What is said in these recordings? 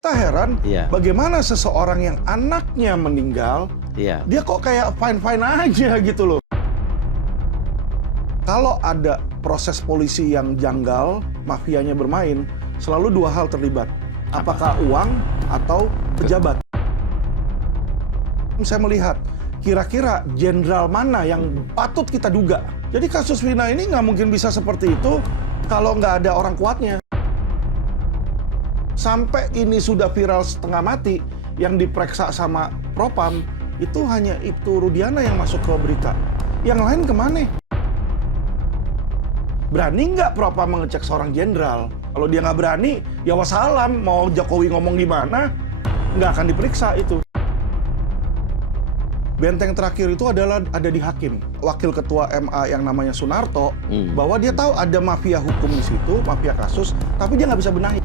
Kita heran Iya. bagaimana seseorang yang anaknya meninggal, Iya. dia kok kayak fine-fine aja gitu loh. Kalau ada proses polisi yang janggal, mafianya bermain, selalu dua hal terlibat. Apakah uang atau pejabat. Saya melihat, kira-kira jenderal mana yang patut kita duga. Jadi kasus Vina ini nggak mungkin bisa seperti itu kalau nggak ada orang kuatnya. Sampai ini sudah viral setengah mati, yang diperiksa sama Propam, itu hanya Ibtu Rudiana yang masuk ke berita. Yang lain kemana? Berani nggak Propam mengecek seorang jenderal? Kalau dia nggak berani, ya wassalam. Mau Jokowi ngomong gimana, nggak akan diperiksa itu. Benteng terakhir itu adalah ada di Hakim. Wakil Ketua MA yang namanya Sunarto, bahwa dia tahu ada mafia hukum di situ, mafia kasus, tapi dia nggak bisa benahi.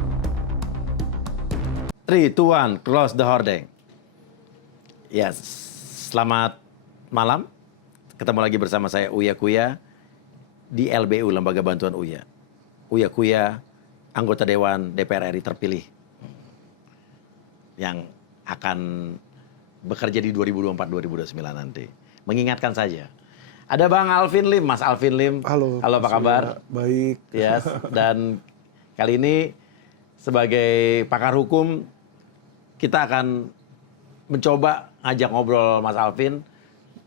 3, 2, 1, close the hordeng. Ya, selamat malam. Ketemu lagi bersama saya Uya Kuya di LBU, Lembaga Bantuan Uya. Uya Kuya, anggota Dewan DPR RI terpilih yang akan bekerja di 2024-2029 nanti. Mengingatkan saja. Ada Bang Alvin Lim, Mas Alvin Lim. Halo apa kabar? Baik. Yes. Dan kali ini sebagai pakar hukum, kita akan mencoba ngajak ngobrol Mas Alvin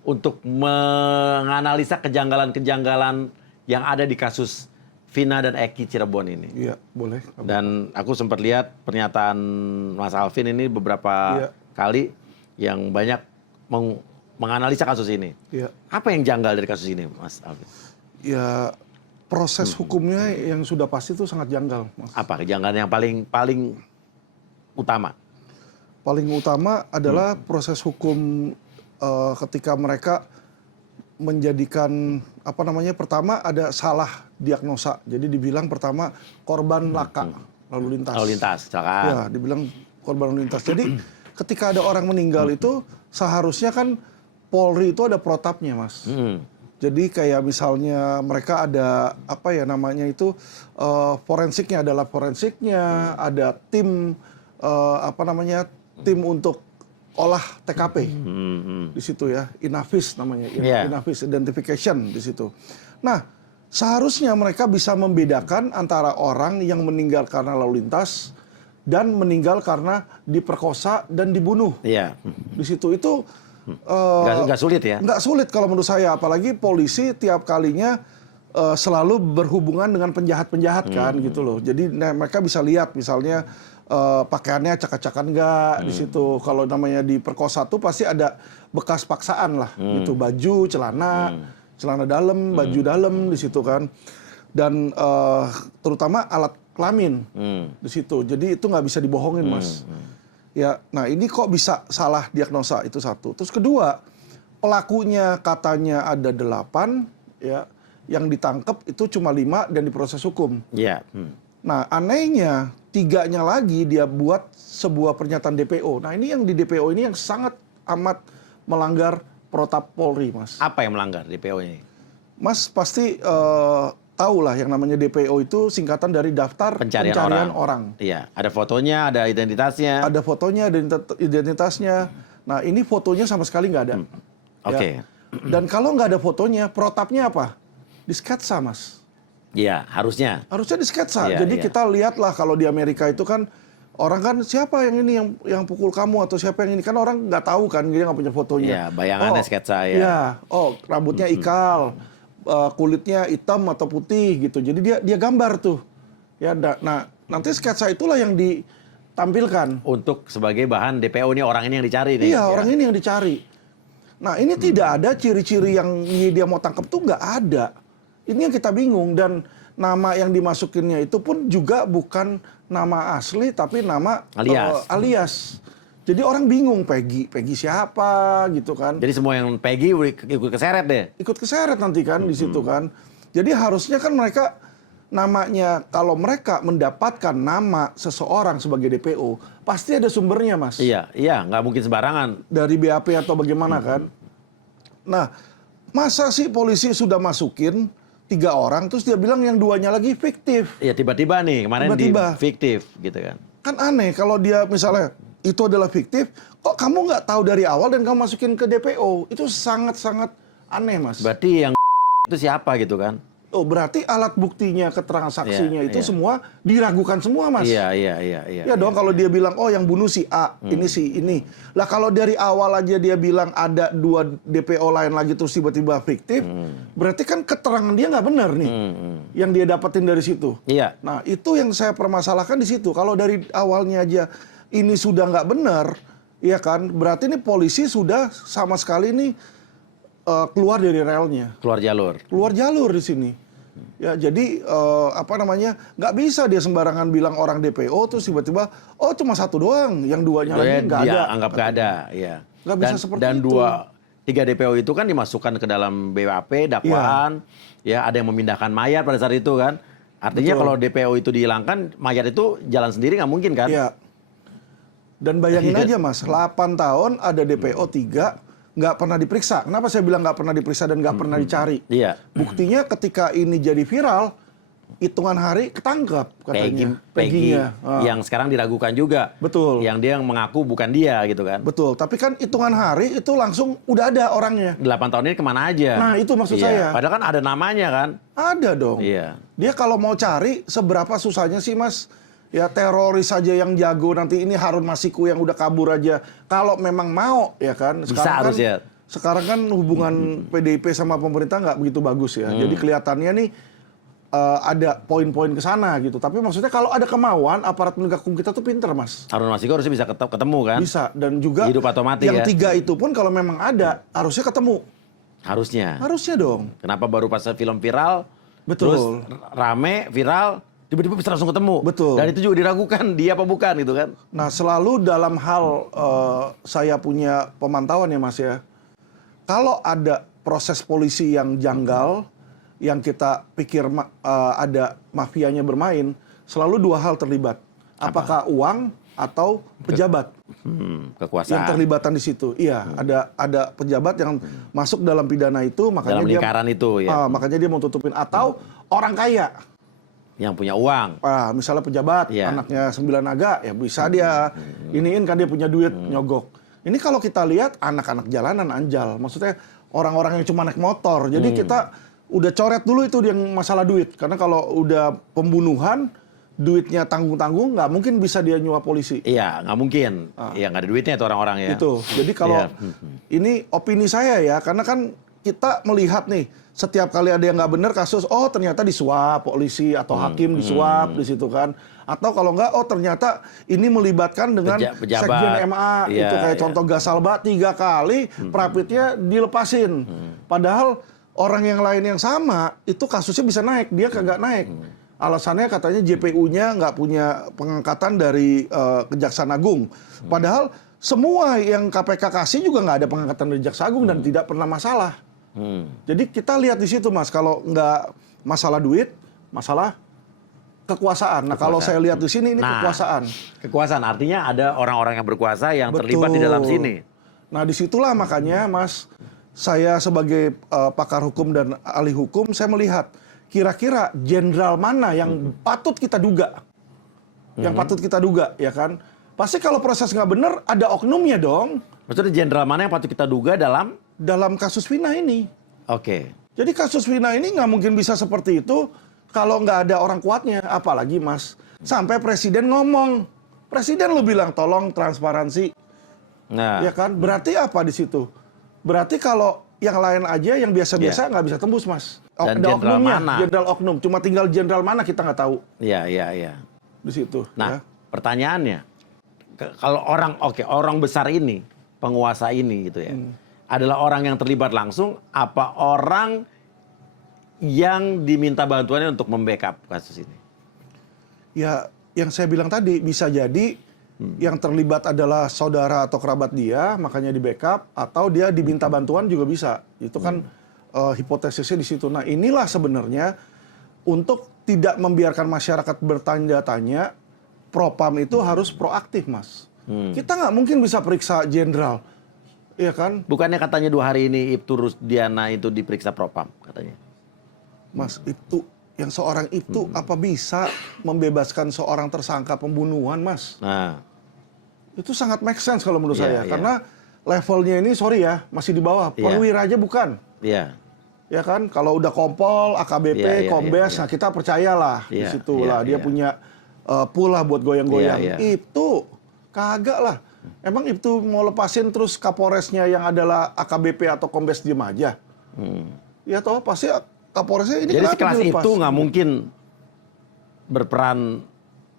untuk menganalisa kejanggalan-kejanggalan yang ada di kasus Vina dan Eki Cirebon ini. Iya, boleh. Dan aku sempat lihat pernyataan Mas Alvin ini beberapa kali yang banyak menganalisa kasus ini. Iya. Apa yang janggal dari kasus ini, Mas Alvin? Ya, proses hukumnya yang sudah pasti itu sangat janggal, Mas. Apa kejanggalan yang paling utama? Paling utama adalah proses hukum ketika mereka menjadikan pertama ada salah diagnosa. Jadi dibilang pertama korban laka lalu lintas. Lalu lintas, kecelakaan. Ya, dibilang korban lalu lintas. Jadi ketika ada orang meninggal itu seharusnya kan Polri itu ada protapnya, Mas. Jadi kayak misalnya mereka ada forensiknya, adalah forensiknya, ada tim tim untuk olah TKP di situ ya, Inavis namanya, Inavis Identification di situ. Nah, seharusnya mereka bisa membedakan antara orang yang meninggal karena lalu lintas dan meninggal karena diperkosa dan dibunuh. Iya. Di situ itu nggak sulit ya? Nggak sulit kalau menurut saya, apalagi polisi tiap kalinya selalu berhubungan dengan penjahat-penjahat kan gitu loh. Jadi mereka bisa lihat misalnya pakaiannya acak-acakan nggak di situ. Kalau namanya diperkosa tuh pasti ada bekas paksaan lah gitu, baju, celana dalam, baju dalam di situ kan. Dan terutama alat kelamin di situ. Jadi itu nggak bisa dibohongin, Mas. Ya, nah ini kok bisa salah diagnosa, itu satu. Terus kedua, pelakunya katanya ada 8 ya, yang ditangkap itu cuma 5 dan diproses hukum. Iya. Nah, anehnya 3-nya lagi dia buat sebuah pernyataan DPO. Nah, ini yang di DPO ini yang sangat amat melanggar protap Polri, Mas. Apa yang melanggar DPO ini? Mas pasti tahu lah yang namanya DPO itu singkatan dari daftar pencarian orang. Iya, ada fotonya, ada identitasnya. Ada fotonya, ada identitasnya. Nah, ini fotonya sama sekali nggak ada. Oke. Ya. Dan kalau nggak ada fotonya, protapnya apa? Disketsa, Mas. Iya, harusnya. Harusnya disketsa. Iya, Jadi iya. kita lihatlah kalau di Amerika itu kan orang kan siapa yang ini yang pukul kamu atau siapa yang ini, kan orang nggak tahu kan, dia nggak punya fotonya. Iya, bayangannya sketsa ya. Iya. Oh, rambutnya ikal, kulitnya hitam atau putih gitu. Jadi dia gambar tuh. Ya, nah nanti sketsa itulah yang ditampilkan. Untuk sebagai bahan DPO ini, orang ini yang dicari nih. Iya, orang ini yang dicari. Nah, ini tidak ada ciri-ciri yang dia mau tangkap tuh, nggak ada. Ini yang kita bingung, dan nama yang dimasukinnya itu pun juga bukan nama asli tapi nama alias. Jadi orang bingung, Peggy siapa gitu kan. Jadi semua yang Peggy ikut keseret deh. Ikut keseret nanti kan di situ kan. Jadi harusnya kan mereka namanya, kalau mereka mendapatkan nama seseorang sebagai DPO, pasti ada sumbernya, Mas. Iya, nggak mungkin sembarangan. Dari BAP atau bagaimana kan. Nah, masa sih polisi sudah masukin 3 orang, terus dia bilang yang 2-nya lagi fiktif. Iya, tiba-tiba nih kemarin fiktif gitu kan. Kan aneh kalau dia misalnya itu adalah fiktif, kok kamu nggak tahu dari awal dan kamu masukin ke DPO? Itu sangat-sangat aneh, Mas. Berarti yang itu siapa gitu kan? Oh, berarti alat buktinya, keterangan saksinya Iya, itu iya. semua diragukan semua, Mas. Iya. Ya dong, kalau dia bilang, oh yang bunuh si A, ini si ini. Lah kalau dari awal aja dia bilang ada 2 DPO lain lagi terus tiba-tiba fiktif, berarti kan keterangan dia nggak benar nih, yang dia dapetin dari situ. Iya. Nah itu yang saya permasalahkan di situ. Kalau dari awalnya aja ini sudah nggak benar, ya kan, berarti ini polisi sudah sama sekali nih keluar dari relnya. Keluar jalur Di sini. Ya, jadi nggak bisa dia sembarangan bilang orang DPO terus tiba-tiba oh cuma 1 doang, yang 2-nya lagi nggak dia ada. anggap nggak ada, ya. Nggak bisa seperti dan itu. 3 DPO itu kan dimasukkan ke dalam BAP dakwaan, ya ada yang memindahkan mayat pada saat itu kan. Artinya Betul. kalau DPO itu dihilangkan, mayat itu jalan sendiri nggak mungkin kan? Iya. Dan bayangin aja Mas, 8 tahun ada DPO 3 nggak pernah diperiksa. Kenapa saya bilang nggak pernah diperiksa dan nggak pernah dicari? Iya. Buktinya ketika ini jadi viral, hitungan hari ketangkap katanya. Peggy Peggy-nya. yang sekarang diragukan juga. Betul. Yang dia mengaku bukan dia gitu kan. Betul, tapi kan hitungan hari itu langsung udah ada orangnya. 8 tahun ini kemana aja? Nah, itu maksud Iya, saya. Padahal kan ada namanya kan. Ada dong. Iya. Dia kalau mau cari seberapa susahnya sih Mas? Ya teroris saja yang jago, nanti ini Harun Masiku yang udah kabur aja. Kalau memang mau ya kan. Bisa harusnya. Sekarang kan hubungan PDIP sama pemerintah nggak begitu bagus ya. Jadi kelihatannya nih ada poin-poin ke sana gitu. Tapi maksudnya kalau ada kemauan, aparat penegak hukum kita tuh pinter Mas. Harun Masiku harusnya bisa ketemu kan? Bisa. Dan juga Hidup atau mati yang ya. 3 itu pun kalau memang ada, harusnya ketemu. Harusnya. Harusnya dong. Kenapa baru pas film viral, Betul. terus rame, viral, tiba-tiba bisa langsung ketemu. Betul. Dan itu juga diragukan, dia apa bukan gitu kan. Nah, selalu dalam hal saya punya pemantauan ya Mas ya. Kalau ada proses polisi yang janggal, yang kita pikir ada mafianya bermain, selalu 2 hal terlibat. Apakah uang atau pejabat Kekuasaan. yang terlibatan di situ? Iya, ada pejabat yang masuk dalam pidana itu, makanya Dalam lingkaran itu ya. makanya dia mau tutupin, atau orang kaya. Yang punya uang. Misalnya pejabat, Iya. anaknya 9 naga, ya bisa dia iniin kan dia punya duit nyogok. Ini kalau kita lihat anak-anak jalanan anjal, maksudnya orang-orang yang cuma naik motor. Jadi kita udah coret dulu itu yang masalah duit, karena kalau udah pembunuhan, duitnya tanggung-tanggung, nggak mungkin bisa dia nyuap polisi. Iya, nggak mungkin. Iya, nggak ada duitnya itu orang-orang ya. Itu. Jadi kalau Iya. ini opini saya ya, karena kan kita melihat nih setiap kali ada yang nggak benar kasus, oh ternyata disuap polisi atau hakim disuap di situ kan, atau kalau nggak, oh ternyata ini melibatkan dengan Pejabat. sekjen MA Iya, itu kayak iya. contoh Gasalba 3 kali prapitnya dilepasin, padahal orang yang lain yang sama itu kasusnya bisa naik, dia kagak naik. Alasannya katanya JPU-nya nggak punya pengangkatan dari Kejaksaan Agung. Padahal semua yang KPK kasih juga nggak ada pengangkatan dari Jaksa Agung dan tidak pernah masalah. Jadi kita lihat di situ Mas, kalau nggak masalah duit, masalah kekuasaan. Nah kalau saya lihat di sini ini kekuasaan. Kekuasaan artinya ada orang-orang yang berkuasa yang terlibat di Betul. dalam sini. Nah disitulah makanya Mas, saya sebagai pakar hukum dan ahli hukum, saya melihat kira-kira jenderal mana yang patut kita duga. Yang patut kita duga, ya kan? Pasti kalau proses nggak benar, ada oknumnya dong. Maksudnya jenderal mana yang patut kita duga Dalam kasus Vina ini. Oke. Jadi kasus Vina ini nggak mungkin bisa seperti itu kalau nggak ada orang kuatnya. Apalagi Mas, sampai presiden ngomong. Presiden lu bilang tolong transparansi. Nah, Ya kan? Berarti apa di situ? Berarti kalau yang lain aja yang biasa-biasa nggak bisa tembus Mas. Dan Ada jenderal oknumnya, mana? jenderal oknum. Cuma tinggal jenderal mana kita nggak tahu iya. di situ. Nah, ya. pertanyaannya, kalau orang besar ini, penguasa ini gitu ya, adalah orang yang terlibat langsung, apa orang yang diminta bantuannya untuk membackup kasus ini? Ya, yang saya bilang tadi bisa jadi yang terlibat adalah saudara atau kerabat dia, makanya di backup, atau dia diminta bantuan juga bisa. Itu kan hipotesisnya di situ. Nah, inilah sebenarnya untuk tidak membiarkan masyarakat bertanya-tanya, Propam itu harus proaktif, Mas. Kita nggak mungkin bisa periksa jenderal, ya kan? Bukannya katanya 2 hari ini Ibtu Rusdiana itu diperiksa Propam katanya? Mas, yang seorang itu apa bisa membebaskan seorang tersangka pembunuhan, Mas? Nah, Itu sangat make sense kalau menurut Iya, saya. iya. Karena levelnya ini, sorry ya, masih di bawah. Iya. Perwira aja bukan. iya. Ya kan, kalau udah kompol, AKBP, Iya, iya, kombes, iya. nah kita percayalah di Iya, situ iya, lah. Dia iya. punya pool lah buat goyang-goyang. Iya, iya. Itu kagak lah. Emang itu mau lepasin terus Kapolresnya yang adalah AKBP atau kombes diem aja? Ya toh pasti Kapolresnya ini Jadi kenapa sekelas dilepas? itu nggak mungkin berperan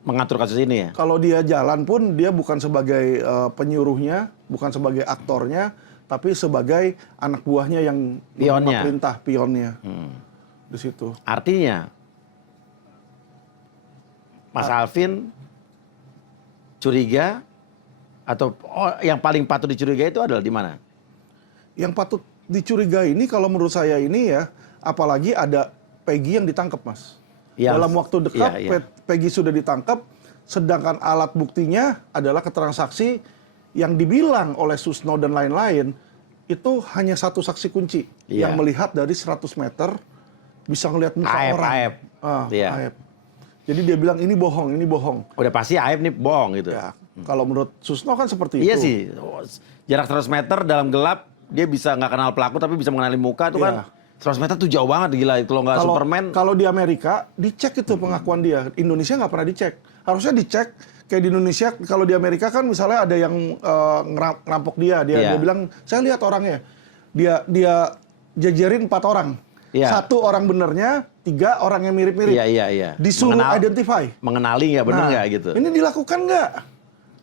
mengatur kasus ini ya? Kalau dia jalan pun dia bukan sebagai penyuruhnya, bukan sebagai aktornya, tapi sebagai anak buahnya yang Pionnya. menerima perintah, pionnya. Di situ. Artinya, Mas Alvin curiga atau yang paling patut dicurigai itu adalah di mana? Yang patut dicurigai ini kalau menurut saya ini ya, apalagi ada Peggy yang ditangkap, Mas. Dalam waktu dekat iya, iya. Peggy sudah ditangkap, sedangkan alat buktinya adalah keterangan saksi yang dibilang oleh Susno dan lain-lain, itu hanya satu saksi kunci Iya. yang melihat dari 100 meter bisa ngelihat muka Aep, orang. Aep. Iya. Aep. Jadi dia bilang ini bohong, ini bohong. Udah pasti Aep nih bohong gitu. Ya, kalau menurut Susno kan seperti Iya itu. sih, jarak 100 meter dalam gelap, dia bisa nggak kenal pelaku tapi bisa mengenali muka itu Iya. kan 100 meter tuh jauh banget gila. Kalau nggak Superman, Kalau di Amerika dicek itu pengakuan dia. Indonesia nggak pernah dicek. Harusnya dicek kayak di Indonesia. Kalau di Amerika kan misalnya ada yang ngerampok dia, Iya. dia bilang saya lihat orangnya. Dia jajarin 4 orang. Iya. 1 orang benernya, 3 orang yang mirip-mirip. iya. Disuruh identify. Mengenali nggak bener nggak gitu. Ini dilakukan nggak?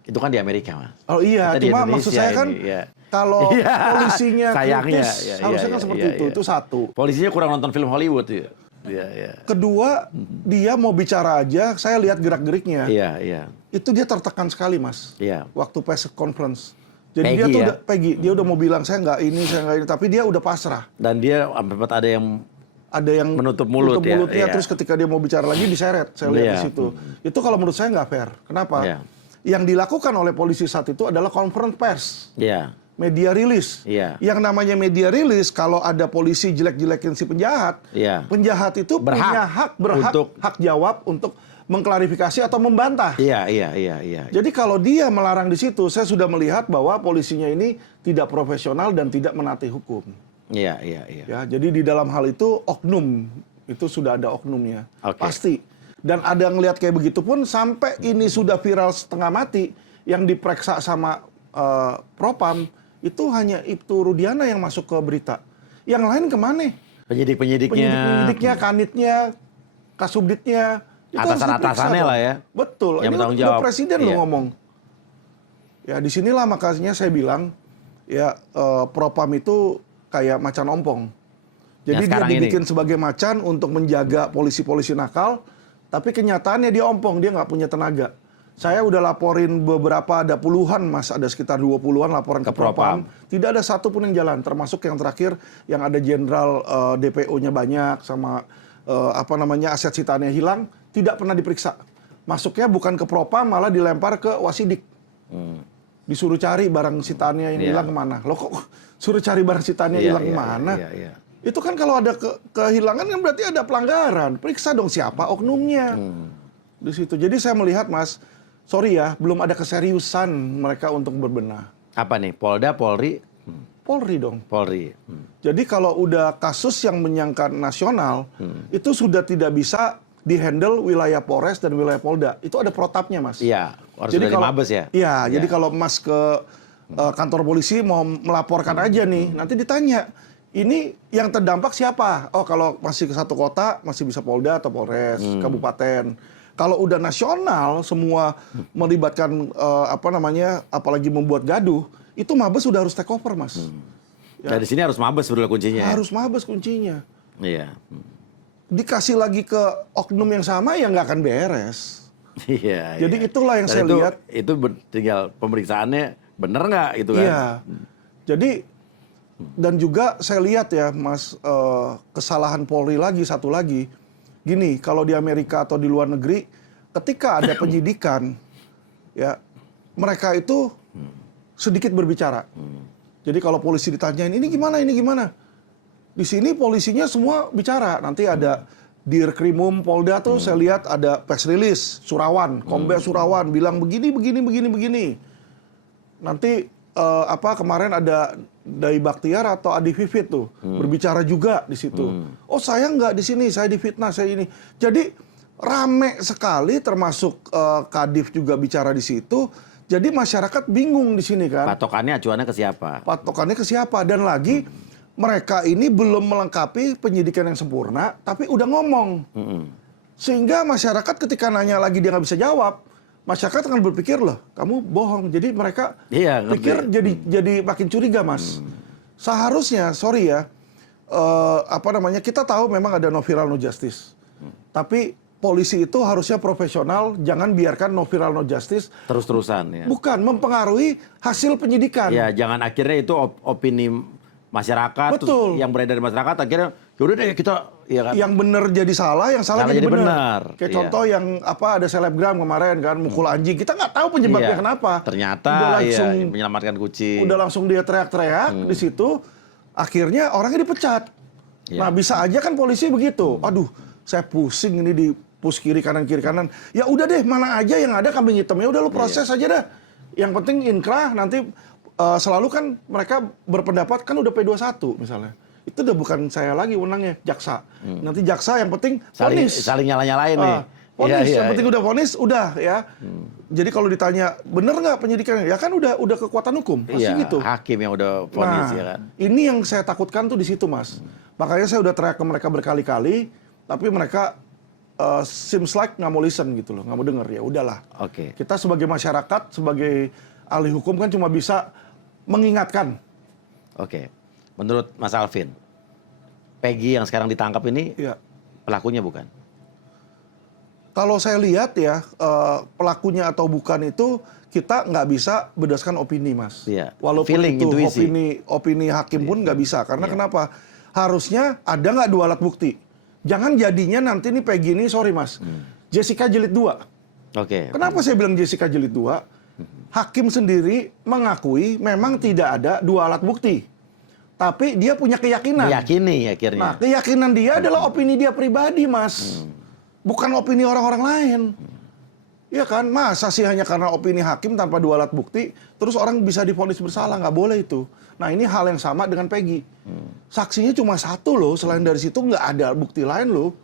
Itu kan di Amerika, Mas. Oh iya, Kita di cuma Indonesia maksud saya kan ini, iya. kalau Iya. polisinya Sayangnya, kritis, iya, harusnya iya, kan seperti iya, itu. iya. Itu satu. Polisinya kurang nonton film Hollywood ya. Iya, iya. Kedua, dia mau bicara aja, saya lihat gerak-geriknya. Iya, iya. Itu dia tertekan sekali, Mas. Iya. Waktu press conference. Jadi Peggy dia tuh ya? Peggy, dia udah mau bilang saya nggak ini, tapi dia udah pasrah. Dan dia sempat ada yang Ada yang Menutup mulut ya, mulutnya, iya. terus ketika dia mau bicara lagi diseret. Saya lihat Iya. di situ. Itu kalau menurut saya nggak fair. Kenapa? Iya. Yang dilakukan oleh polisi saat itu adalah conference pers. Iya. Media rilis. Iya. Yang namanya media rilis, kalau ada polisi jelek-jelekin si penjahat, Iya. penjahat itu punya berhak untuk- hak jawab untuk mengklarifikasi atau membantah. Iya, iya. Jadi kalau dia melarang di situ, saya sudah melihat bahwa polisinya ini tidak profesional dan tidak menaati hukum. Iya. Ya, jadi di dalam hal itu oknum, itu sudah ada oknumnya, Oke. pasti. Dan ada ngelihat kayak begitu pun sampai ini sudah viral setengah mati, yang diperiksa sama Propam itu hanya Ibtu Rudiana yang masuk ke berita. Yang lain kemana? Penyidik-penyidiknya. Penyidik-penyidiknya, kanitnya, kasubditnya. Itu harus Atasan-atasannya diperiksa lah dong. ya. Betul. Yang Ini bertanggung udah jawab. presiden Iya. lo ngomong. Ya disinilah makanya saya bilang ya Propam itu kayak macan ompong. Jadi Yang dia sekarang dibikin ini. sebagai macan untuk menjaga polisi-polisi nakal, tapi kenyataannya dia ompong, dia nggak punya tenaga. Saya udah laporin beberapa, ada puluhan Mas, ada sekitar 20-an laporan ke Propam. Tidak ada satu pun yang jalan, termasuk yang terakhir yang ada jenderal DPO-nya banyak sama aset sitannya hilang, tidak pernah diperiksa. Masuknya bukan ke Propam, malah dilempar ke Wasidik. Disuruh cari barang sitannya yang Iya. hilang kemana. Loh kok suruh cari barang sitannya hilang kemana? Iya. Itu kan kalau ada kehilangan kan berarti ada pelanggaran. Periksa dong siapa oknumnya. Di situ. Jadi saya melihat Mas, sorry ya, belum ada keseriusan mereka untuk berbenah. Apa nih? Polda, Polri, Polri dong. Polri. Jadi kalau udah kasus yang menyangkut nasional, itu sudah tidak bisa dihandle wilayah Polres dan wilayah Polda. Itu ada protapnya, Mas. Iya, harus dari Mabes ya. Iya, jadi kalau Mas ke kantor polisi mau melaporkan aja nih, nanti ditanya, ini yang terdampak siapa? Oh, kalau masih ke satu kota, masih bisa Polda atau Polres, kabupaten. Kalau udah nasional, semua melibatkan apalagi membuat gaduh, itu Mabes sudah harus take over, Mas. Nah, di sini harus Mabes sebetulnya kuncinya. Harus Mabes kuncinya. Iya. Dikasih lagi ke oknum yang sama, ya nggak akan beres. Iya. Jadi itulah yang Dan saya lihat. Itu tinggal pemeriksaannya bener nggak itu kan? Iya. Jadi dan juga saya lihat ya, Mas, kesalahan Polri lagi satu lagi. Gini, kalau di Amerika atau di luar negeri, ketika ada penyidikan, ya mereka itu sedikit berbicara. Jadi kalau polisi ditanyain ini gimana, di sini polisinya semua bicara. Nanti ada Dirkrimum Polda tuh saya lihat ada press release Surawan, Kombes Surawan bilang begini. Nanti kemarin ada Dai Baktiar atau Adi Vivit tuh berbicara juga di situ. Oh saya nggak di sini, saya difitnah, saya ini. Jadi rame sekali, termasuk Kadif juga bicara di situ. Jadi masyarakat bingung di sini kan. Patokannya acuannya ke siapa? Patokannya ke siapa? Dan lagi mereka ini belum melengkapi penyidikan yang sempurna, tapi udah ngomong. Sehingga masyarakat ketika nanya lagi dia nggak bisa jawab, masyarakat akan berpikir loh, kamu bohong. Jadi mereka pikir jadi makin curiga, Mas. Seharusnya, sorry ya, kita tahu memang ada no viral no justice. Tapi polisi itu harusnya profesional, jangan biarkan no viral no justice terus-terusan ya. Bukan mempengaruhi hasil penyidikan. Ya, jangan akhirnya itu opini masyarakat. Betul. Yang beredar di masyarakat akhirnya yaudah deh kita ya kan. Yang bener jadi salah, yang salah jadi benar. Kayak Iya. contoh yang ada selebgram kemarin kan mukul anjing. Kita nggak tahu penyebabnya kenapa. Ternyata udah langsung menyelamatkan kucing. Udah langsung dia teriak-teriak di situ. Akhirnya orangnya dipecat. Nah, bisa aja kan polisi begitu. Aduh, saya pusing ini di push kiri kanan. Ya udah deh, mana aja yang ada kambing hitamnya udah lu proses aja dah. Yang penting inkrah, nanti selalu kan mereka berpendapat kan udah P21 misalnya. Itu udah bukan saya lagi wenangnya, jaksa. Nanti jaksa yang penting vonis. Saling nyala-nyalain nih. Vonis, yang penting udah vonis, udah ya. Jadi kalau ditanya, bener nggak penyidikannya? Ya kan udah kekuatan hukum, pasti gitu. Hakim yang udah vonis ya kan. Ini yang saya takutkan tuh di situ, Mas. Makanya saya udah teriak ke mereka berkali-kali, tapi mereka seems like nggak mau listen gitu loh, nggak mau denger. Ya udahlah. Oke. Kita sebagai masyarakat, sebagai ahli hukum kan cuma bisa mengingatkan. Oke. Menurut Mas Alvin, Peggy yang sekarang ditangkap ini pelakunya bukan? Kalau saya lihat ya, pelakunya atau bukan itu kita nggak bisa berdasarkan opini, Mas. Iya. Walaupun Feeling, itu intuisi. opini hakim pun nggak bisa. Karena kenapa? Harusnya ada nggak 2 alat bukti. Jangan jadinya nanti nih Peggy ini, sorry Mas, Jessica jilid 2. Oke. Kenapa saya bilang Jessica jilid 2? Hakim sendiri mengakui memang tidak ada 2 alat bukti. Tapi dia punya keyakinan. Meyakini akhirnya. Nah, keyakinan dia adalah opini dia pribadi, Mas. Bukan opini orang-orang lain. Iya kan? Masa sih hanya karena opini hakim tanpa 2 alat bukti, terus orang bisa divonis bersalah? Nggak boleh itu. Nah, ini hal yang sama dengan Peggy. Saksinya cuma 1 loh, selain dari situ nggak ada bukti lain loh.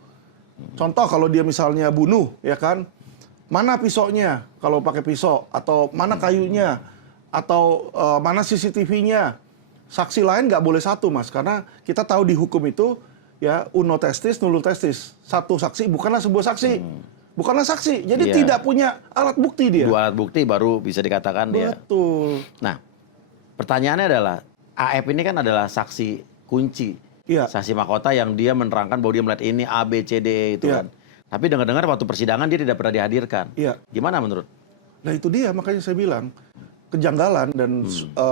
Contoh kalau dia misalnya bunuh, ya kan? Mana pisaunya kalau pakai pisau? Atau mana kayunya? Atau mana CCTV-nya? Saksi lain nggak boleh 1, Mas. Karena kita tahu di hukum itu, ya uno testis, nullo testis. 1 saksi bukanlah sebuah saksi. Bukanlah saksi. Jadi tidak punya alat bukti dia. 2 alat bukti baru bisa dikatakan dia. Betul. Nah, pertanyaannya adalah, AF ini kan adalah saksi kunci. Iya. Saksi mahkota yang dia menerangkan bahwa dia melihat ini A, B, C, D, E itu kan. Tapi dengar-dengar waktu persidangan dia tidak pernah dihadirkan. Iya. Gimana menurut? Nah itu dia, makanya saya bilang kejanggalan dan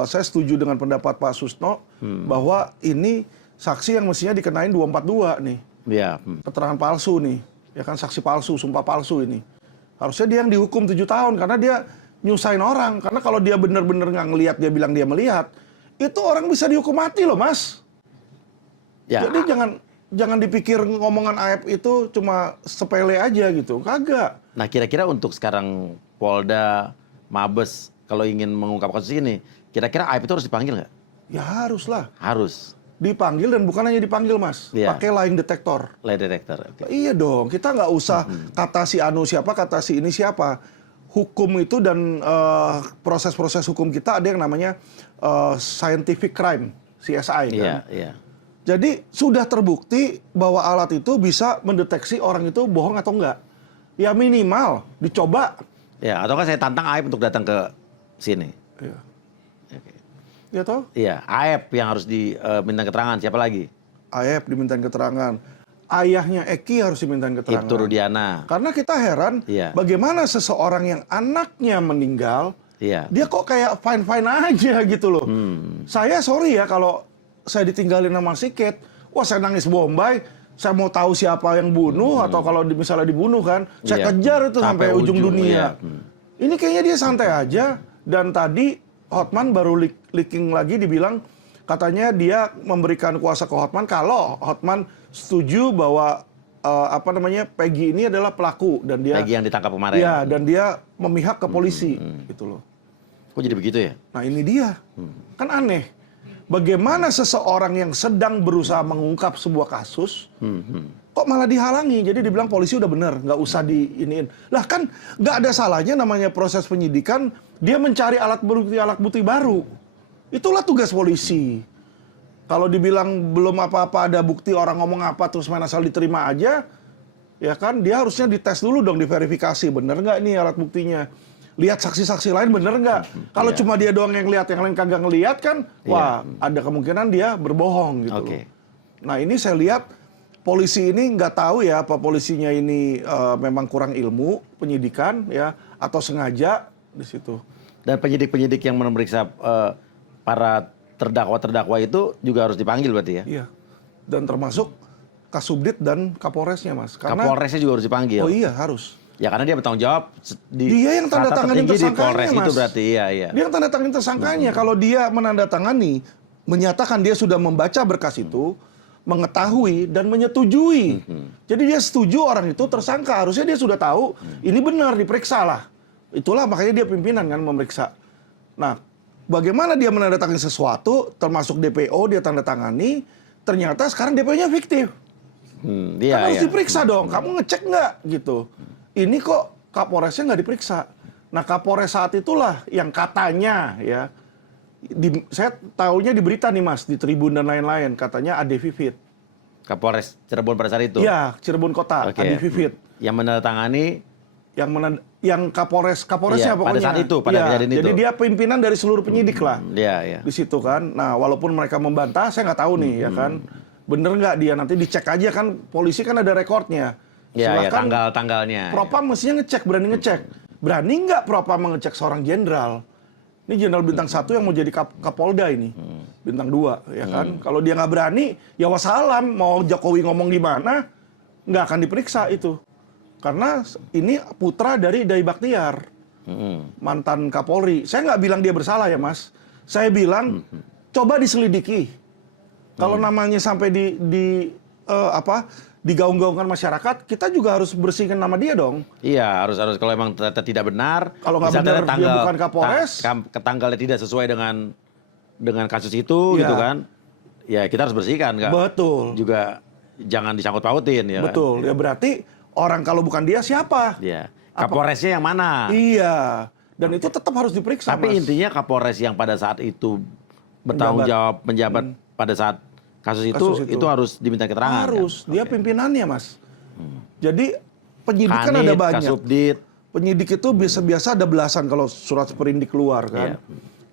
saya setuju dengan pendapat Pak Susno bahwa ini saksi yang mestinya dikenain 242 nih. Iya. Keterangan palsu nih. Ya kan saksi palsu, sumpah palsu ini. Harusnya dia yang dihukum 7 tahun karena dia nyusahin orang. Karena kalau dia benar-benar nggak ngelihat, dia bilang dia melihat, itu orang bisa dihukum mati loh, Mas. Ya. Jadi jangan dipikir ngomongan AF itu cuma sepele aja gitu. Kagak. Nah, kira-kira untuk sekarang Polda, Mabes, kalau ingin mengungkap kasus ini, kira-kira AF itu harus dipanggil nggak? Ya haruslah. Harus. Dipanggil dan bukan hanya dipanggil, Mas. Iya. Pakai lying detector. Lie detector. Oke. Iya dong, kita nggak usah kata si Anu siapa, kata si ini siapa. Hukum itu dan proses-proses hukum kita ada yang namanya scientific crime, CSI kan. Iya, iya. Jadi sudah terbukti bahwa alat itu bisa mendeteksi orang itu bohong atau enggak. Ya minimal dicoba. Ya, atau kan saya tantang AF untuk datang ke sini. Iya. Oke. Ya toh? Iya, AF yang harus diminta keterangan. Siapa lagi? AF dimintain keterangan. Ayahnya Eki harus dimintain keterangan. Ibtu Rudiana. Karena kita heran Iya. bagaimana seseorang yang anaknya meninggal, Iya. dia kok kayak fine-fine aja gitu loh. Saya sorry ya kalau saya ditinggalin sama si Kate, wah saya nangis bombay, saya mau tahu siapa yang bunuh, atau kalau misalnya dibunuh kan, saya Iya. kejar itu sampai ujung iya. dunia. Ini kayaknya dia santai aja, dan tadi Hotman baru leaking lagi dibilang, katanya dia memberikan kuasa ke Hotman kalau Hotman setuju bahwa Peggy ini adalah pelaku dan dia Peggy yang ditangkap kemarin. ya, dan dia memihak ke polisi gitu loh. Kok jadi begitu ya? Nah ini dia, kan aneh. Bagaimana seseorang yang sedang berusaha mengungkap sebuah kasus, kok malah dihalangi? Jadi dibilang polisi udah bener, nggak usah diiniin. Lah kan nggak ada salahnya namanya proses penyidikan, dia mencari alat bukti baru. Itulah tugas polisi. Kalau dibilang belum apa-apa ada bukti orang ngomong apa terus main asal diterima aja, ya kan dia harusnya dites dulu dong, diverifikasi bener nggak nih alat buktinya. Lihat saksi-saksi lain bener nggak? Kalau cuma dia doang yang lihat, yang lain kagak ngelihat kan, wah ada kemungkinan dia berbohong gitu. Oke. Nah ini saya lihat polisi ini nggak tahu ya apa polisinya ini memang kurang ilmu penyidikan ya atau sengaja di situ. Dan penyidik-penyidik yang memeriksa para terdakwa itu juga harus dipanggil berarti ya? Iya. Dan termasuk Kasubdit dan Kapolresnya, Mas. Karena, Kapolresnya juga harus dipanggil? Oh iya, harus. Ya karena dia bertanggung jawab Dia yang tanda tanganin di tersangkanya, Polres Mas. itu berarti, iya. Dia yang tanda tanganin tersangkanya. Kalau dia menandatangani, menyatakan dia sudah membaca berkas itu, mengetahui dan menyetujui. Jadi dia setuju orang itu tersangka. Harusnya dia sudah tahu, ini benar, diperiksa lah. Itulah makanya dia pimpinan kan memeriksa. Nah, bagaimana dia menandatangani sesuatu, termasuk DPO dia tanda tangani, ternyata sekarang DPO-nya fiktif. Kan harus diperiksa dong, kamu ngecek nggak gitu. Ini kok Kapolresnya nggak diperiksa. Nah Kapolres saat itulah yang katanya ya, saya tahunya di berita nih Mas, di Tribun dan lain-lain, katanya Ade Vivit. Kapolres Cirebon pada saat itu? Iya, Cirebon Kota, Ade Vivit. Yang menandatangani? Yang Kapolresnya pokoknya. Pada saat itu, pada kejadian itu. Jadi dia pimpinan dari seluruh penyidik lah. Iya. Di situ kan. Nah walaupun mereka membantah, saya nggak tahu nih ya kan. Bener nggak dia, nanti dicek aja kan, polisi kan ada rekornya. Iya, tanggal-tanggalnya. Propam mestinya ngecek, berani ngecek. Berani nggak Propam mengecek seorang jenderal? Ini jenderal bintang 1 yang mau jadi Kapolda ini. Bintang 2, ya kan? Kalau dia nggak berani, ya wassalam. Mau Jokowi ngomong gimana, nggak akan diperiksa itu. Karena ini putra dari Dai Baktiar, mantan Kapolri. Saya nggak bilang dia bersalah ya Mas. Saya bilang, coba diselidiki. Kalau namanya sampai digaung-gaungkan masyarakat, kita juga harus bersihkan nama dia dong. Iya, harus kalau memang ternyata tidak benar. Kalau nggak benar dia bukan Kapolres, tanggalnya tidak sesuai dengan kasus itu, gitu kan? Ya kita harus bersihkan, nggak? Betul. Juga jangan disangkut pautin, ya. Betul. Ya berarti orang kalau bukan dia siapa? Iya. Kapolresnya yang mana? Iya. Dan itu tetap harus diperiksa. Tapi Mas. intinya Kapolres yang pada saat itu bertanggung jawab menjabat pada saat kasus itu harus diminta keterangan. Harus, kan? Dia pimpinannya Mas. Jadi penyidik kan Kanit, ada banyak. Kasubdit. Penyidik itu biasa ada belasan kalau surat sprindik keluar kan. Iya.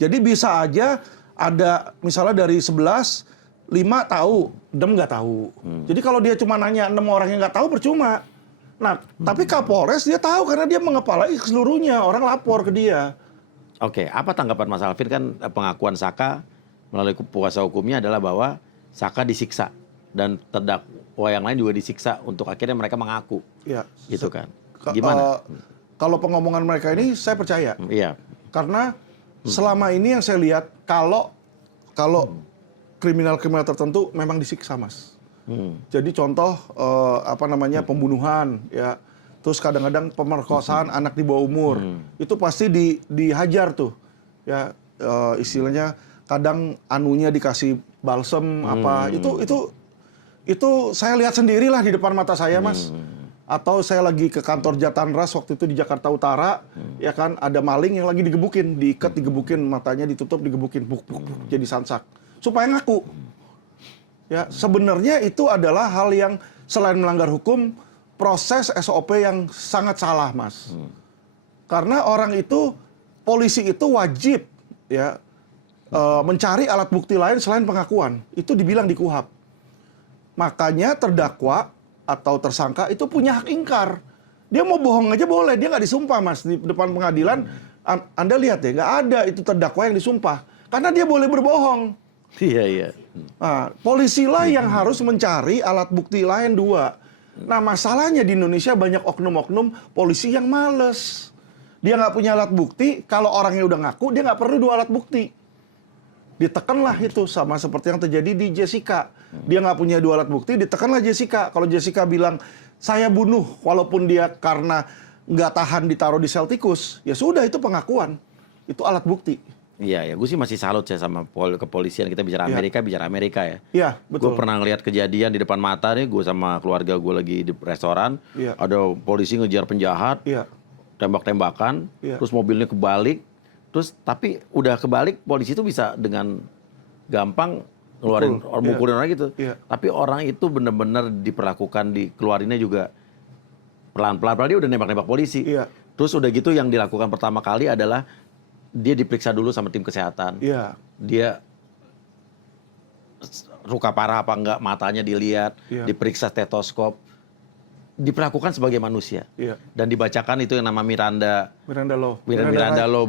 Jadi bisa aja ada misalnya dari 11, 5 tahu, 6 nggak tahu. Jadi kalau dia cuma nanya 6 orang yang nggak tahu percuma. Nah, tapi Kapolres dia tahu karena dia mengepalai seluruhnya, orang lapor ke dia. Oke, apa tanggapan Mas Alvin? Kan pengakuan Saka melalui kuasa hukumnya adalah bahwa Saka disiksa dan terdakwa yang lain juga disiksa untuk akhirnya mereka mengaku. Ya, gitu kan. Gimana? Kalau pengomongan mereka ini saya percaya. Iya. Karena selama ini yang saya lihat kalau kriminal-kriminal tertentu memang disiksa, Mas. Jadi contoh pembunuhan ya. Terus kadang-kadang pemerkosaan anak di bawah umur. Itu pasti dihajar tuh. Ya, istilahnya kadang anunya dikasih balsem apa. Itu saya lihat sendirilah di depan mata saya, Mas. Atau saya lagi ke kantor Jatanras waktu itu di Jakarta Utara, ya kan ada maling yang lagi digebukin, diikat, digebukin, matanya ditutup, digebukin, buk, jadi sansak, supaya ngaku. Ya, sebenarnya itu adalah hal yang selain melanggar hukum, proses SOP yang sangat salah, Mas. Karena orang itu, polisi itu wajib ya mencari alat bukti lain selain pengakuan. Itu dibilang di KUHP. Makanya terdakwa atau tersangka itu punya hak ingkar. Dia mau bohong aja boleh, dia nggak disumpah, Mas. Di depan pengadilan, Anda lihat ya, nggak ada itu terdakwa yang disumpah. Karena dia boleh berbohong. Iya. Nah, polisilah yang harus mencari alat bukti lain 2. Nah, masalahnya di Indonesia banyak oknum-oknum polisi yang males. Dia nggak punya alat bukti, kalau orangnya udah ngaku, dia nggak perlu 2 alat bukti. Ditekanlah itu, sama seperti yang terjadi di Jessica. dia nggak punya 2 alat bukti, ditekanlah Jessica. Kalau Jessica bilang, saya bunuh, walaupun dia karena nggak tahan ditaruh di sel tikus, ya sudah itu pengakuan. Itu alat bukti. Iya, ya, gue sih masih salut ya sama kepolisian. Kita bicara Amerika ya. Iya, betul. Gue pernah ngeliat kejadian di depan mata nih, gue sama keluarga gue lagi di restoran, ada polisi ngejar penjahat, tembak-tembakan, terus mobilnya kebalik, terus tapi udah kebalik, polisi itu bisa dengan gampang ngeluarin mukulin orang gitu. Tapi orang itu benar-benar diperlakukan, dikeluarinnya juga pelan-pelan, dia udah nembak-nembak polisi. Terus udah gitu yang dilakukan pertama kali adalah dia diperiksa dulu sama tim kesehatan. Dia luka parah apa enggak, matanya dilihat, diperiksa stetoskop, diperlakukan sebagai manusia. Dan dibacakan itu yang nama Miranda Law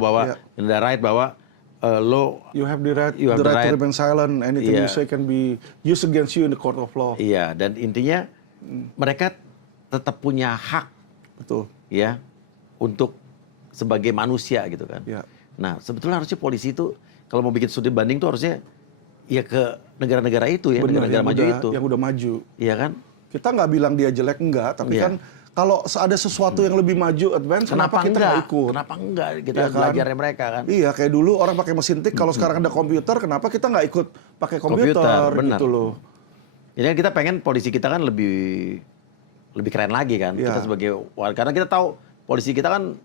bahwa Miranda Right bahwa law you have the right to remain silent, anything you say can be used against you in the court of law. Iya, dan intinya mereka tetap punya hak, betul, ya, untuk sebagai manusia gitu kan. Nah, sebetulnya harusnya polisi itu kalau mau bikin studi banding tuh harusnya ya ke negara-negara itu ya, negara-negara maju itu. Yang udah maju. Iya kan? Kita nggak bilang dia jelek, enggak, tapi kan kalau ada sesuatu yang lebih maju, advance, kenapa kita nggak ikut? Kenapa enggak kita belajar dari mereka kan? Iya, kayak dulu orang pakai mesin tik, kalau sekarang ada komputer, kenapa kita nggak ikut pakai komputer gitu loh. Jadi kita pengen polisi kita kan lebih keren lagi kan. Kita sebagai karena kita tahu polisi kita kan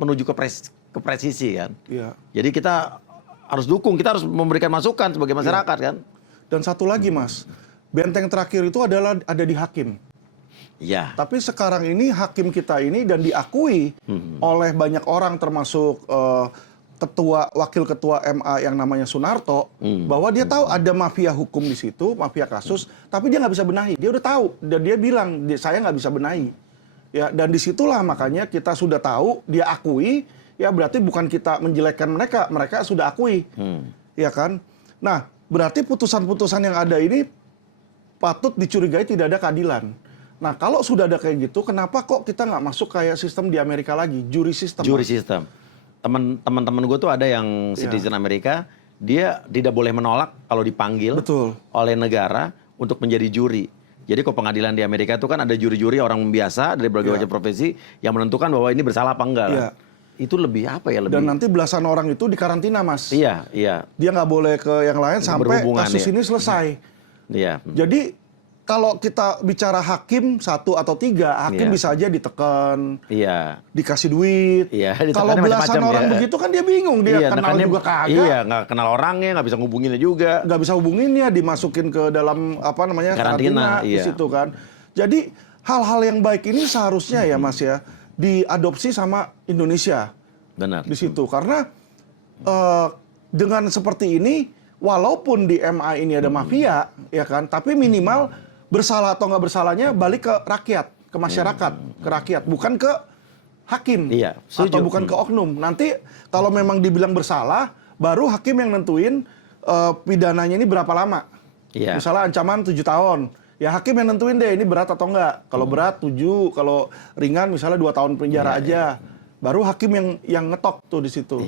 menuju ke presisi kan. Jadi kita harus dukung, kita harus memberikan masukan sebagai masyarakat kan. Dan satu lagi Mas, benteng terakhir itu adalah ada di hakim. Tapi sekarang ini hakim kita ini dan diakui oleh banyak orang termasuk wakil ketua MA yang namanya Sunarto, bahwa dia tahu ada mafia hukum di situ, mafia kasus, tapi dia nggak bisa benahi. Dia udah tahu dan dia bilang saya nggak bisa benahi. Ya, dan disitulah makanya kita sudah tahu, dia akui. Ya berarti bukan kita menjelekkan mereka, mereka sudah akui, ya kan? Nah, berarti putusan-putusan yang ada ini patut dicurigai tidak ada keadilan. Nah, kalau sudah ada kayak gitu, kenapa kok kita nggak masuk kayak sistem di Amerika lagi, juri sistem? Juri sistem. Teman-teman gue tuh ada yang citizen Amerika, dia tidak boleh menolak kalau dipanggil oleh negara untuk menjadi juri. Jadi kok pengadilan di Amerika itu kan ada juri-juri orang biasa dari berbagai macam profesi yang menentukan bahwa ini bersalah apa enggak. Itu lebih apa ya? Dan nanti belasan orang itu dikarantina, Mas. Iya. Dia nggak boleh ke yang lain sampai kasus ini selesai. Jadi kalau kita bicara hakim 1 atau 3, hakim bisa aja ditekan, dikasih duit. Kalau belasan orang begitu kan dia bingung, dia kenal juga kagak. Iya, nggak kenal orangnya, nggak bisa ngubunginnya juga. Nggak bisa hubunginnya, dimasukin ke dalam karantina di situ kan. Jadi hal-hal yang baik ini seharusnya ya Mas ya diadopsi sama Indonesia. Benar. Di situ karena dengan seperti ini, walaupun di MA ini ada mafia, ya kan, tapi minimal bersalah atau nggak bersalahnya balik ke rakyat, ke masyarakat, ke rakyat, bukan ke hakim atau bukan ke oknum. Nanti kalau memang dibilang bersalah, baru hakim yang nentuin pidananya ini berapa lama. Misalnya ancaman 7 tahun. Ya hakim yang nentuin deh ini berat atau enggak. Kalau berat 7, kalau ringan misalnya 2 tahun penjara aja. Baru hakim yang ngetok tuh di situ.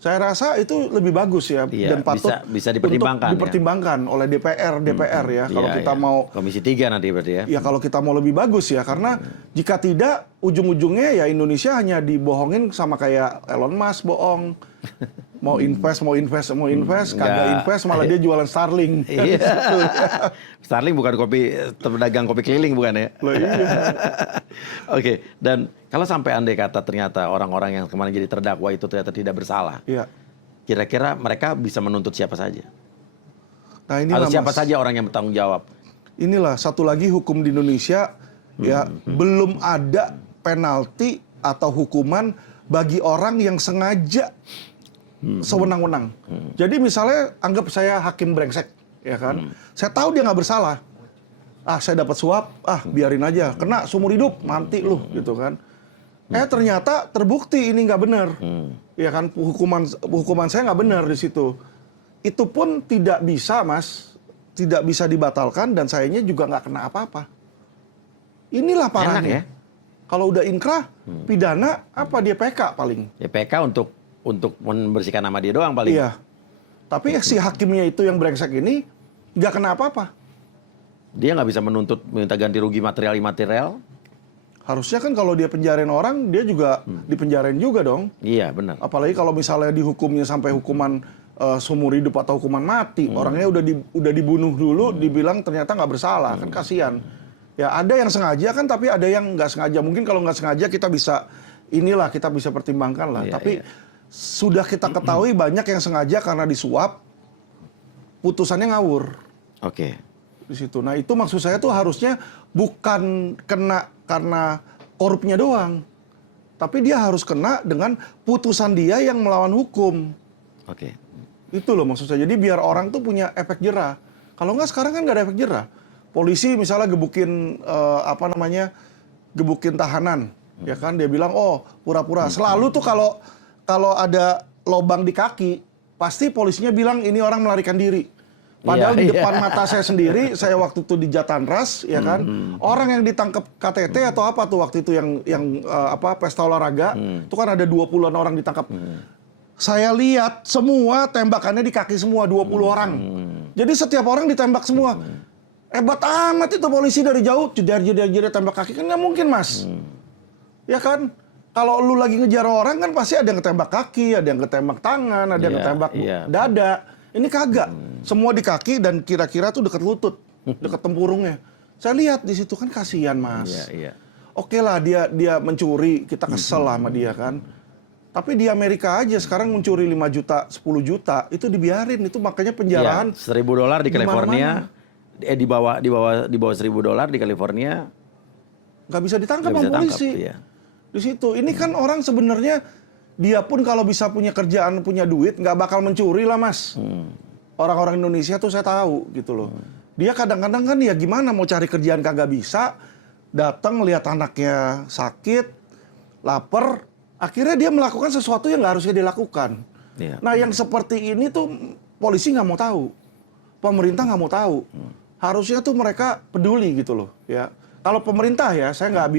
Saya rasa itu lebih bagus ya dan patut bisa dipertimbangkan, dipertimbangkan oleh DPR ya kalau kita mau Komisi 3 nanti berarti ya. Ya kalau kita mau lebih bagus ya karena jika tidak ujung-ujungnya ya Indonesia hanya dibohongin sama kayak Elon Musk bohong. Mau invest, kagak invest malah dia jualan Starlink. Starlink bukan pedagang kopi keliling bukan ya? Oke, dan kalau sampai andai kata ternyata orang-orang yang kemarin jadi terdakwa itu ternyata tidak bersalah, kira-kira mereka bisa menuntut siapa saja? Nah, inilah, atau siapa saja orang yang bertanggung jawab? Inilah satu lagi hukum di Indonesia ya belum ada penalti atau hukuman bagi orang yang sengaja sewenang-wenang. Jadi misalnya anggap saya hakim brengsek, ya kan? Saya tahu dia nggak bersalah. Saya dapat suap, biarin aja, kena seumur hidup, mati lu, gitu kan? Ternyata terbukti ini nggak benar, ya kan? Hukuman saya nggak benar di situ. Itu pun tidak bisa, Mas, tidak bisa dibatalkan dan sayanya juga nggak kena apa-apa. Inilah parahnya. Kalau udah inkrah, pidana apa dia PK paling? Ya PK untuk membersihkan nama dia doang paling. Iya. Tapi si hakimnya itu yang brengsek ini nggak kena apa-apa. Dia nggak bisa menuntut minta ganti rugi material imaterial. Harusnya kan kalau dia penjarain orang, dia juga dipenjarain juga dong. Iya, benar. Apalagi kalau misalnya dihukumnya sampai hukuman seumur hidup atau hukuman mati, orangnya udah dibunuh dulu, dibilang ternyata nggak bersalah, kan kasihan. Ya ada yang sengaja kan, tapi ada yang nggak sengaja. Mungkin kalau nggak sengaja kita bisa pertimbangkan lah. Iya, Tapi iya. sudah kita ketahui banyak yang sengaja karena disuap, putusannya ngawur Oke. di situ. Nah itu maksud saya tuh harusnya bukan kena karena korupnya doang, tapi dia harus kena dengan putusan dia yang melawan hukum. Oke. Itu loh maksud saya. Jadi biar orang tuh punya efek jerah. Kalau nggak sekarang kan nggak ada efek jerah. Polisi misalnya gebukin gebukin tahanan, ya kan? Dia bilang oh pura-pura. Selalu tuh kalau ada lobang di kaki, pasti polisinya bilang ini orang melarikan diri. Padahal di depan mata saya sendiri, saya waktu itu di Jatanras, ya kan, orang yang ditangkap KTT atau apa tuh waktu itu yang pesta olahraga, itu kan ada 20-an orang ditangkap. Saya lihat semua tembakannya di kaki semua, 20 orang. Jadi setiap orang ditembak semua. Hebat amat itu polisi dari jauh, jedar tembak kaki, kan nggak mungkin mas. Ya kan? Kalau lu lagi ngejar orang kan pasti ada yang ketembak kaki, ada yang ketembak tangan, ada yang ketembak dada. Ini kagak. Semua di kaki dan kira-kira tuh dekat lutut, dekat tempurungnya. Saya lihat di situ kan kasihan mas. Iya. Oke lah dia mencuri, kita kesel lah sama dia kan. Tapi di Amerika aja sekarang mencuri 5 juta, 10 juta itu dibiarin, itu makanya penjarahan. $1.000 di California, di bawah $1.000 di California Nggak bisa ditangkap nggak sama bisa polisi. tangkap, iya. Di situ. Ini kan orang sebenarnya dia pun kalau bisa punya kerjaan, punya duit, nggak bakal mencuri lah mas. Orang-orang Indonesia tuh saya tahu gitu loh. Dia kadang-kadang kan ya gimana mau cari kerjaan kagak bisa, datang lihat anaknya sakit, lapar, akhirnya dia melakukan sesuatu yang nggak harusnya dilakukan. Iya. Nah yang seperti ini tuh polisi nggak mau tahu, pemerintah nggak mau tahu. Harusnya tuh mereka peduli gitu loh. Ya kalau pemerintah ya saya nggak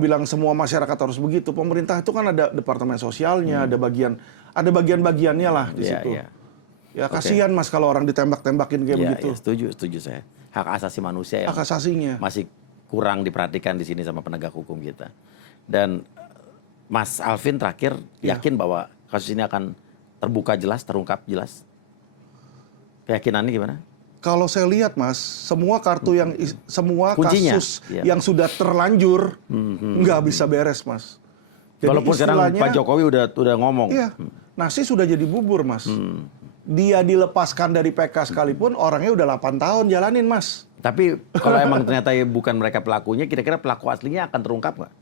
bilang semua masyarakat harus begitu. Pemerintah itu kan ada departemen sosialnya, ada bagian-bagiannya lah di situ. Ya kasihan mas kalau orang ditembak-tembakin kayak begitu. Iya, setuju saya. Hak asasi manusia yang Hak asasinya. masih kurang diperhatikan di sini sama penegak hukum kita. Dan Mas Alvin terakhir yakin bahwa kasus ini akan terbuka jelas, terungkap jelas? Keyakinannya gimana? Kalau saya lihat mas, semua semua Kuncinya, kasus yang sudah terlanjur nggak bisa beres mas. Jadi walaupun sekarang Pak Jokowi udah ngomong. Iya, nasi sudah jadi bubur mas. Dia dilepaskan dari PK sekalipun orangnya udah 8 tahun jalanin mas. Tapi kalau emang ternyata bukan mereka pelakunya, kira-kira pelaku aslinya akan terungkap nggak?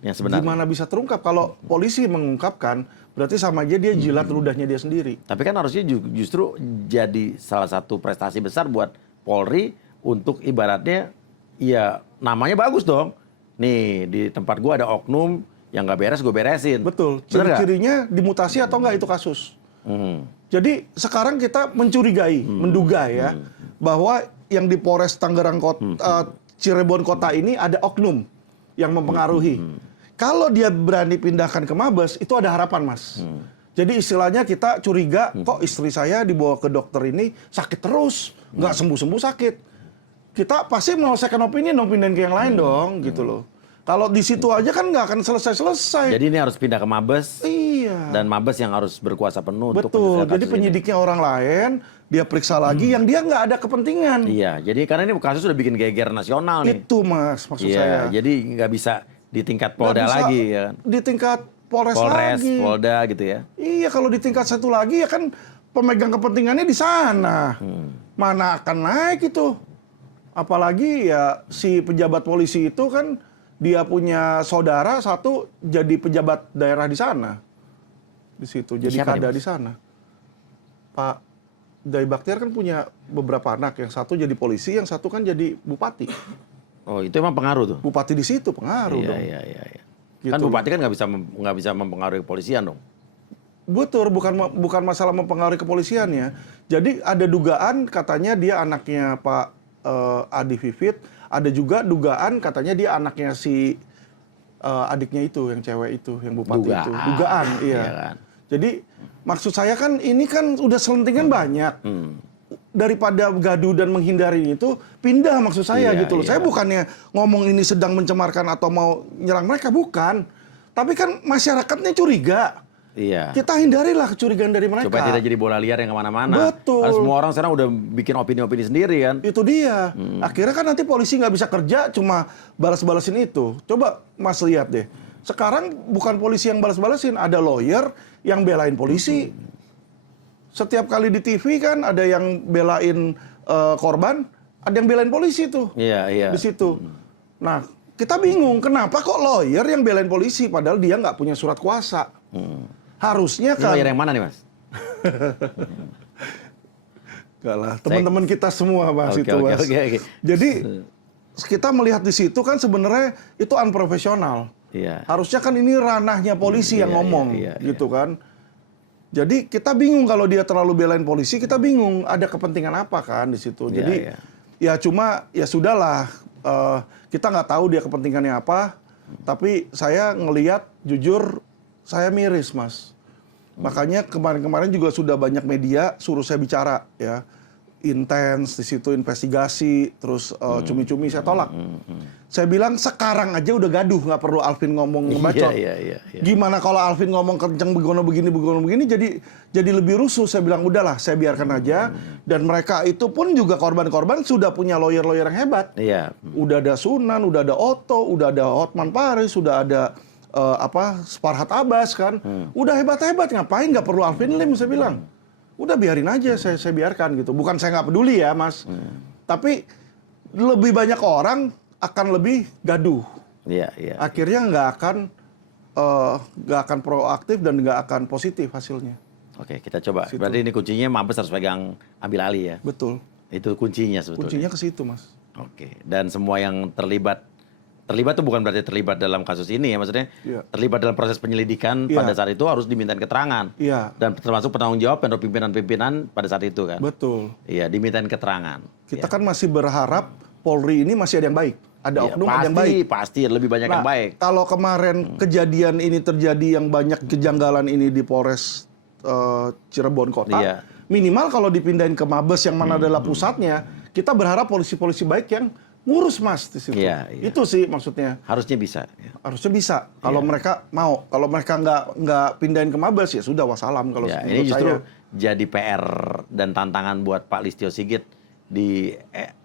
Yang sebenarnya. Gimana bisa terungkap? Kalau polisi mengungkapkan, berarti sama aja dia jilat ludahnya dia sendiri. Tapi kan harusnya justru jadi salah satu prestasi besar buat Polri untuk ibaratnya, ya namanya bagus dong. Nih di tempat gua ada oknum yang nggak beres, gue beresin. Betul. Ciri-cirinya dimutasi atau enggak itu kasus. Jadi sekarang kita mencurigai, menduga ya, bahwa yang di Polres Tangerang Cirebon Kota ini ada oknum yang mempengaruhi. Kalau dia berani pindahkan ke Mabes, itu ada harapan mas. Jadi istilahnya kita curiga, kok istri saya dibawa ke dokter ini sakit terus, nggak sembuh-sembuh sakit. Kita pasti mau second opinion ke yang lain dong, gitu loh. Kalau di situ aja kan nggak akan selesai-selesai. Jadi ini harus pindah ke Mabes. Iya. Dan Mabes yang harus berkuasa penuh untuk Betul. menyelesaikan Jadi kasus penyidiknya orang lain, dia periksa lagi yang dia nggak ada kepentingan. Iya. Jadi karena ini kasus sudah bikin geger nasional nih. Itu mas, maksud saya. Iya. Jadi nggak bisa di tingkat Polda Nggak bisa lagi ya kan. di tingkat Polres lagi. Polda gitu ya. Iya, kalau di tingkat satu lagi ya kan pemegang kepentingannya di sana. Mana akan naik itu? Apalagi ya si pejabat polisi itu kan dia punya saudara satu jadi pejabat daerah di sana. Di situ jadi Siapa kada nih, di sana. Pak Dai Baktiar kan punya beberapa anak, yang satu jadi polisi, yang satu kan jadi bupati. Oh, itu emang pengaruh tuh. Bupati di situ pengaruh dong. Iya. Gitu. Kan bupati kan nggak bisa mempengaruhi kepolisian dong. Betul, bukan masalah mempengaruhi kepolisiannya. Jadi ada dugaan katanya dia anaknya Pak Adi Vivit, ada juga dugaan katanya dia anaknya si adiknya itu, yang cewek itu, yang bupati itu. Dugaan, iya. Kan? Jadi maksud saya kan ini kan udah selentingan banyak. daripada gaduh dan menghindari itu, pindah maksud saya Iya, gitu loh. iya. Saya bukannya ngomong ini sedang mencemarkan atau mau nyerang mereka, bukan. Tapi kan masyarakatnya curiga. Iya. Kita hindarilah kecurigaan dari mereka. Supaya tidak jadi bola liar yang kemana-mana. Betul. Karena semua orang sekarang udah bikin opini-opini sendiri kan. Itu dia. Akhirnya kan nanti polisi nggak bisa kerja, cuma balas-balasin itu. Coba Mas lihat deh. Sekarang bukan polisi yang balas-balasin, ada lawyer yang belain polisi. Setiap kali di TV kan ada yang belain korban, ada yang belain polisi tuh. Iya, iya. Di situ. Nah, kita bingung kenapa kok lawyer yang belain polisi padahal dia nggak punya surat kuasa. Harusnya Ini kan. lawyer yang mana nih, Mas? Enggak lah, teman-teman kita semua Mas Oke, itu oke, Mas. oke. Jadi kita melihat di situ kan sebenarnya itu unprofesional. Iya. Harusnya kan ini ranahnya polisi yang Iya, ngomong iya, gitu kan. Jadi kita bingung kalau dia terlalu belain polisi, kita bingung ada kepentingan apa kan di situ. Iya, Jadi iya. ya cuma ya sudahlah, kita nggak tahu dia kepentingannya apa. Tapi saya ngelihat jujur saya miris Mas. Makanya kemarin-kemarin juga sudah banyak media suruh saya bicara ya. Intens di situ investigasi, terus cumi-cumi saya tolak. Saya bilang sekarang aja udah gaduh, nggak perlu Alvin ngomong ngebacot. Iya. Gimana kalau Alvin ngomong kenceng begini, jadi lebih rusuh. Saya bilang udahlah, saya biarkan aja. Dan mereka itu pun juga korban-korban sudah punya lawyer-lawyer yang hebat. Iya. Udah ada Sunan, udah ada Otto, udah ada Hotman Paris, sudah ada Farhad Abbas kan. Udah hebat-hebat, ngapain nggak perlu Alvin Lim, saya bilang. Udah biarin aja, saya biarkan gitu. Bukan saya nggak peduli ya Mas. Tapi lebih banyak orang akan lebih gaduh. Iya. Akhirnya nggak akan proaktif dan nggak akan positif hasilnya. Oke, kita coba. Berarti ini kuncinya Mabes harus pegang ambil alih ya. Betul. Itu kuncinya sebetulnya. Kuncinya ke situ Mas. Oke. Dan semua yang terlibat tuh bukan berarti terlibat dalam kasus ini ya, maksudnya Iya. terlibat dalam proses penyelidikan Iya. pada saat itu harus dimintain keterangan. Iya. Dan termasuk penanggung jawab dan pimpinan-pimpinan pada saat itu kan. Betul. Iya, dimintain keterangan. Kita kan masih berharap Polri ini masih ada yang baik. Ada Iya, oknum, ada yang baik. Pasti lebih banyak yang baik. Kalau kemarin kejadian ini terjadi yang banyak kejanggalan ini di Polres Cirebon Kota, Iya. minimal kalau dipindahin ke Mabes yang mana adalah pusatnya, kita berharap polisi-polisi baik yang ngurus Mas di situ. Iya. Itu sih maksudnya. Harusnya bisa. Ya. Harusnya bisa kalau Iya. mereka mau. Kalau mereka nggak pindahin ke Mabes ya sudah wassalam kalau Ya, menurut ini justru saya. jadi PR dan tantangan buat Pak Listio Sigit di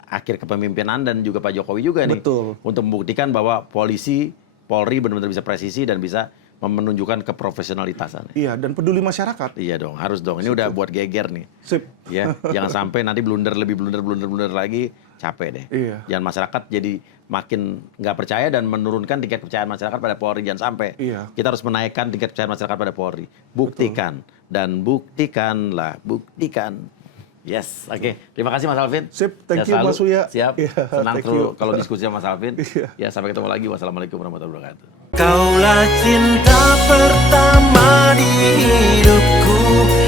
akhir kepemimpinan dan juga Pak Jokowi juga nih. Betul. Untuk membuktikan bahwa Polri benar-benar bisa presisi dan bisa menunjukkan keprofesionalitasan. Iya, dan peduli masyarakat. Iya dong, harus dong. Ini udah buat geger nih. Sip. Ya, jangan sampai nanti blunder lagi, capek deh. Iya. Jangan masyarakat jadi makin nggak percaya dan menurunkan tingkat kepercayaan masyarakat pada Polri. Jangan sampai. Iya. Kita harus menaikkan tingkat kepercayaan masyarakat pada Polri. Buktikan dan buktikanlah, buktikan. Yes, oke. Terima kasih Mas Alvin. Sip, thank Sehat you, selalu. Mas Uya. Siap. Iya, Senang thank terus you. kalau diskusi sama Mas Alvin. Iya. Ya, sampai ketemu lagi. Wassalamualaikum warahmatullahi wabarakatuh. Kaulah cinta pertama di hidupku.